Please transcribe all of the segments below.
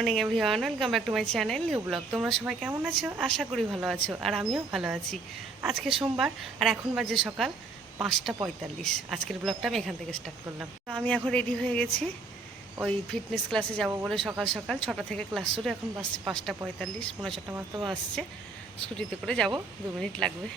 Morning everyone welcome back to my channel new blog তোমরা সবাই কেমন আছো? আশা করি ভালো আছো, আর আমিও ভালো আছি। আজকে সোমবার, আর এখন বাজে সকাল পাঁচটা পঁয়তাল্লিশ। আজকের ব্লগটা আমি এখান থেকে স্টার্ট করলাম। তো আমি এখন রেডি হয়ে গেছি। ওই ফিটনেস ক্লাসে যাব বলে সকাল সকাল ছটা থেকে ক্লাস শুরু, এখন বাসছে পাঁচটা পঁয়তাল্লিশ। পনেরো ছটা মাত্র আসছে। স্কুটিতে করে যাব, দু মিনিট লাগবে।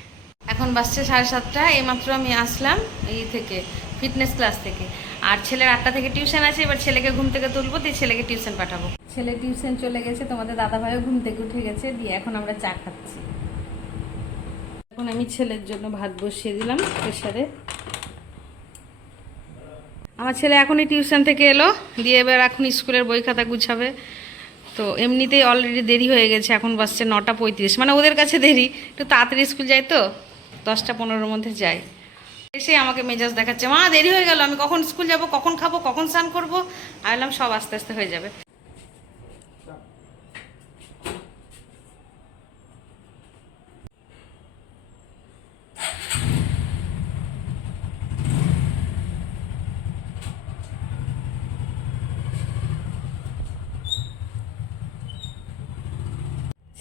এখন বাসছে সাড়ে সাতটা, এইমাত্র আমি আসলাম এই থেকে ফিটনেস ক্লাস থেকে। আর ছেলের আটটা থেকে টিউশন আছে, এবার ছেলেকে ঘুম থেকে তুলবো, দিয়ে ছেলেকে টিউশন পাঠাবো। ছেলে টিউশন চলে গেছে, তোমাদের দাদা ভাইও ঘুম থেকে উঠে গেছে, দিয়ে এখন আমরা চা খাচ্ছি। এখন আমি ছেলের জন্য ভাত বসিয়ে দিলাম প্রেশারে আমার ছেলে এখনই টিউশন থেকে এলো, দিয়ে এবার এখন স্কুলের বই খাতা গুছাবে। তো এমনিতেই অলরেডি দেরি হয়ে গেছে, এখন বাসছে নটা পঁয়ত্রিশ মানে ওদের কাছে দেরি, একটু তাড়াতাড়ি স্কুল যায় তো। দশটা পনেরোর মধ্যে যাই। এসে আমাকে মেজাজ দেখাচ্ছে, মা, দেরি হয়ে গেল, আমি কখন স্কুল যাব, কখন খাব, কখন স্নান করব? আমি বললাম, সব আস্তে আস্তে হয়ে যাবে।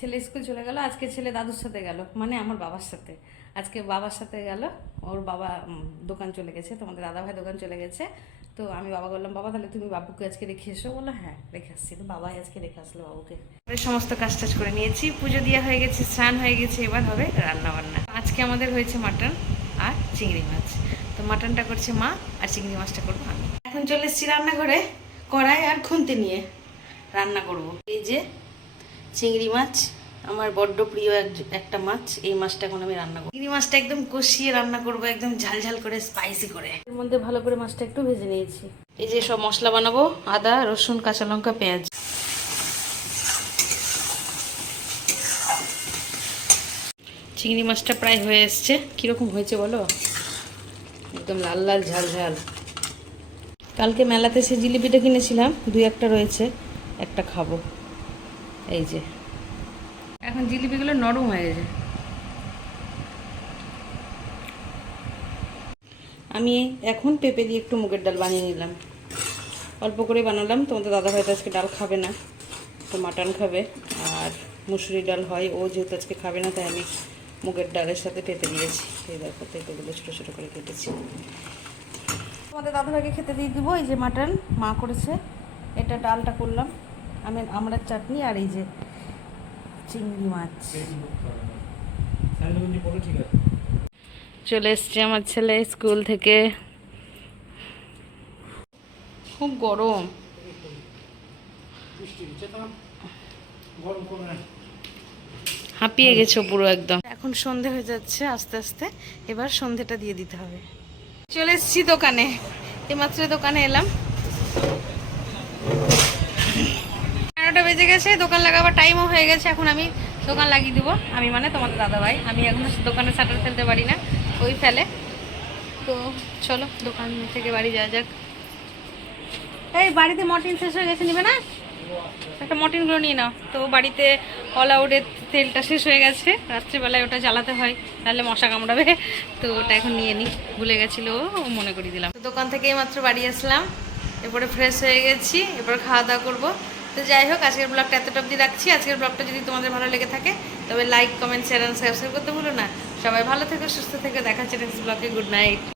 ছেলে স্কুল চলে গেল, আজকে ছেলে দাদুর সাথে গেল মানে আমার বাবার সাথে। আজকে বাবার সাথে গেল, ওর বাবা দোকান চলে গেছে, তোমাদের দাদা ভাই দোকান চলে গেছে। তো আমি বাবা বললাম, বাবা, তাহলে তুমি বাবুকে আজকে রেখে এসো? বলো হ্যাঁ রেখে আসছি। তো বাবাই আজকে রেখে আসলো বাবুকে। সমস্ত কাজ টাজ করে নিয়েছি, পুজো দেওয়া হয়ে গেছে, স্নান হয়ে গেছে, এবার হবে রান্না বান্না আজকে আমাদের হয়েছে মাটন আর চিংড়ি মাছ। তো মাটনটা করছে মা, আর চিংড়ি মাছটা করব আমি। এখন চলে এসেছি রান্নাঘরে, কড়াই আর খুন্তি নিয়ে রান্না করব। এই যে চিংড়ি মাছ আমার বড্ড প্রিয় এক- একটা মাছ এই মাছটা এখন আমি রান্না করব। চিংড়ি মাছটা একদম কষিয়ে রান্না করব একদম ঝাল ঝাল করে স্পাইসি করে। এর মধ্যে ভালো করে মাছটা একটু ভেজে নিয়েছি। এই যে সব মশলা বানাবো আদা রসুন কাঁচা লঙ্কা পেঁয়াজ। চিংড়ি মাছটা প্রায় হয়ে এসছে। কীরকম হয়েছে বলো? একদম লাল লাল ঝাল ঝাল। কালকে মেলাতে সে জিলিপিটা কিনেছিলাম দুই একটা রয়েছে একটা খাব। এই যে। এখন জিলিপিগুলো নরম হয়ে গেছে। আমি এখন পেঁপে দিয়ে একটু মুগের ডাল বানিয়ে নিলাম। অল্প করে বানালাম। তোমাদের দাদা হয়তো আজকে ডাল খাবে না তো মাটন খাবে। আর মুসুরি ডাল হয় ও যেহেতু আজকে খাবে না তাই আমি মুগের ডালের সাথে পেঁপে দিয়েছি। এই দেখো পেঁপেগুলো ছোটো ছোটো করে কেটেছি। তোমাদের দাদাভাইকে খেতে দিয়ে দিব এই যে মাটন। মা করেছে। এটা ডালটা করলাম। আমি, আমরা চাটনি আর এই যে চিংড়ি মাছ। চলে এসছে আমার ছেলে স্কুল থেকে। খুব গরম। হাঁপিয়ে গেছো পুরো একদম। এখন সন্ধে হয়ে যাচ্ছে আস্তে আস্তে। এবার সন্ধেটা দিয়ে দিতে হবে। চলে এসেছি দোকানে। এইমাত্র দোকানে এলাম। বেজে গেছে, দোকান লাগাবার টাইমও হয়ে গেছে, এখন আমি দোকান লাগিয়ে দিব। আমি মানে তোমাদের দাদা ভাই আমি এখন দোকানে শাটার ফেলতে পারি না, ওই ফেলে। তো চলো, দোকান থেকে বাড়ি যাওয়া যাক। এই বাড়িতে মর্টিন শেষ হয়ে গেছে, নিবে না? একটা মর্টিনগুলো নিয়ে নাও। তো বাড়িতে অল আউটের তেলটা শেষ হয়ে গেছে। রাত্রিবেলায় ওটা জ্বালাতে হয় তাহলে মশা কামড়াবে। তো ওটা এখন নিয়ে নিই ভুলে গেছিল, ও মনে করিয়ে দিলাম। দোকান থেকে মাত্র বাড়ি আসলাম। এরপরে ফ্রেশ হয়ে গেছি, এরপর খাওয়া দাওয়া করব। তো যাই হোক, আজকের ব্লগটা এতটা অবধি রাখছি। আজকের ব্লগটা যদি তোমাদের ভালো লেগে থাকে, তবে like comment share and subscribe করতে ভুলো না। সবাই ভালো থেকো, সুস্থ থেকে। দেখা হচ্ছে নেক্সট ব্লগে গুড নাইট